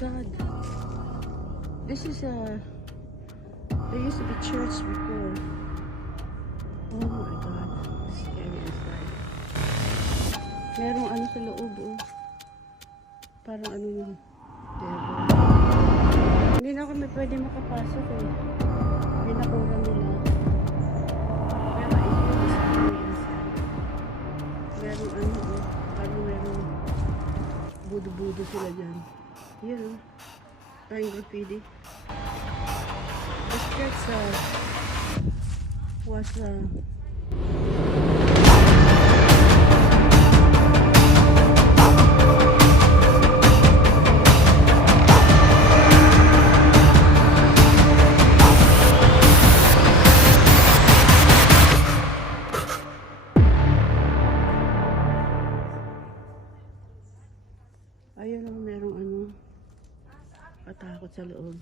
God. This is there used to be church before. Oh my God. Scary inside. Merong ano sa loob, oh. Parang ano yung devil. Hindi na kami pwede makapasok, eh. Binakura nila. Pero ito is scary inside. Merong ano, oh. Parang merong budo-budo sila dyan. Yun, oh. Tayong graffiti. This church was ayun, oh, merong ano, katakot sa loob.